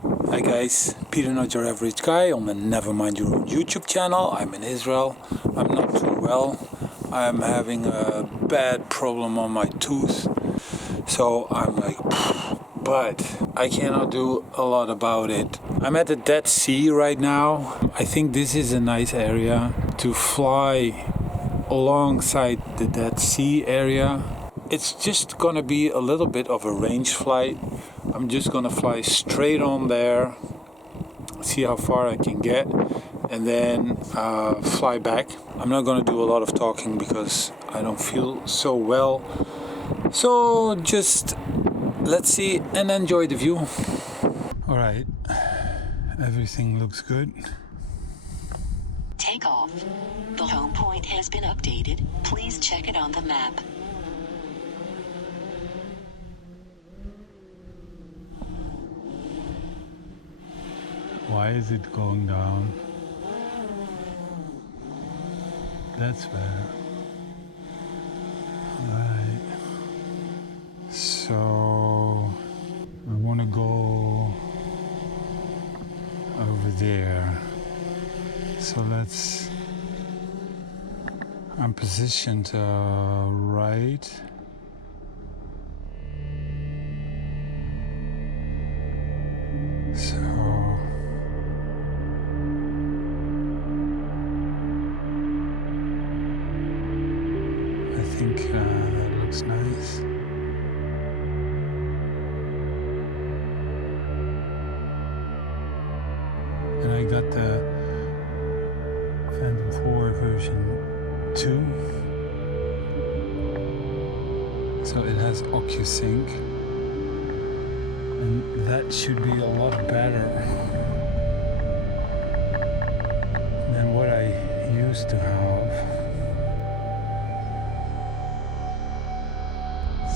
Hi guys, Peter Not Your Average Guy on the Never Mind Your Own YouTube channel. I'm in Israel. I'm not too well. I'm having a bad problem on my tooth. So I'm like, but I cannot do a lot about it. I'm at the Dead Sea right now. I think this is a nice area to fly alongside the Dead Sea area. It's just gonna be a little bit of a range flight. I'm just gonna fly straight on there, see how far I can get, and then fly back. I'm not gonna do a lot of talking because I don't feel so well. So just let's see and enjoy the view. All right, everything looks good. Take off. The home point has been updated. Please check it on the map. Why is it going down? That's better. Alright. So I want to go over there. So I'm positioned right. So I think that looks nice. And I got the Phantom 4 version 2. So it has OcuSync. And that should be a lot better than what I used to have.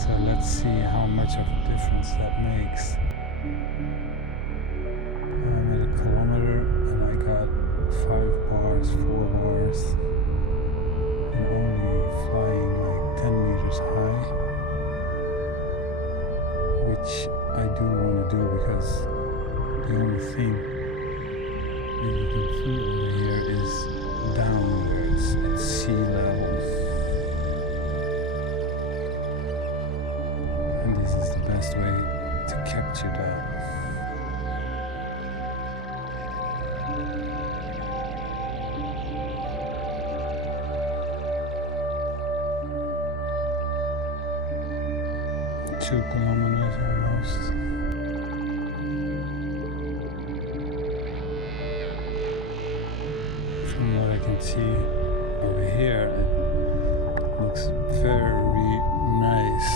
So let's see how much of a difference that makes. I'm at a kilometer and I got 5 bars, 4 bars, and only flying like 10 meters high, which I do want to do because the only thing that you can see over here is downwards at sea level. And this is the best way to capture that. Two kilometers almost. From what I can see over here, it looks very nice.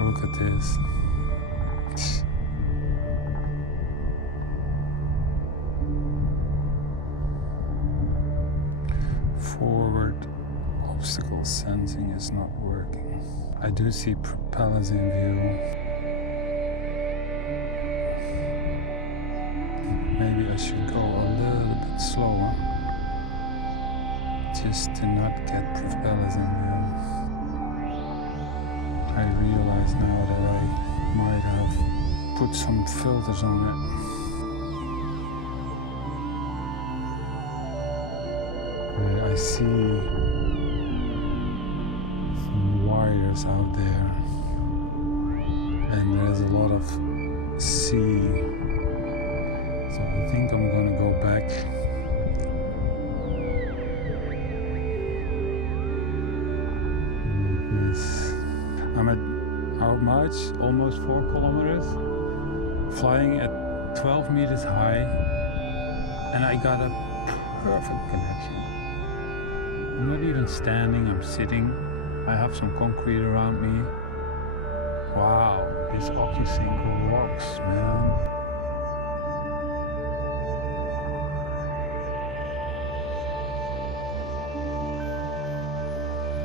Look at this. Forward obstacle sensing is not working. I do see propellers in view. Maybe I should go a little bit slower just to not get propellers in view. I realize now that I might have put some filters on it. I see some wires out there, and there's a lot of sea, so I think I'm gonna go back. I'm at how much? Almost 4 kilometers, flying at 12 meters high, and I got a perfect connection. I'm not even standing, I'm sitting. I have some concrete around me. Wow, this OcuSync rocks, man.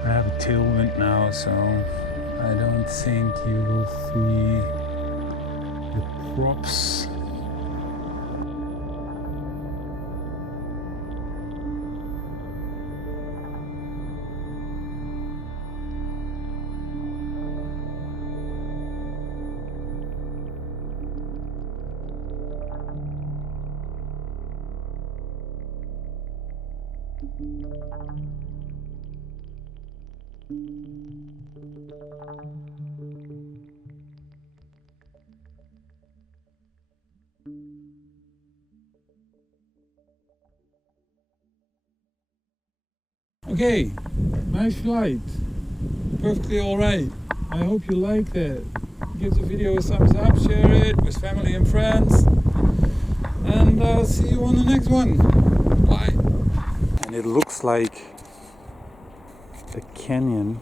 I have a tailwind now, so I don't think you will see the props. Okay, nice flight. Perfectly alright. I hope you liked it. Give the video a thumbs up, share it with family and friends. And see you on the next one. Bye. And it looks like a canyon.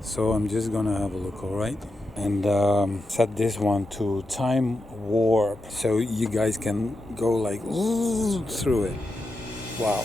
So I'm just gonna have a look, alright? And set this one to time warp so you guys can go like through it. Wow.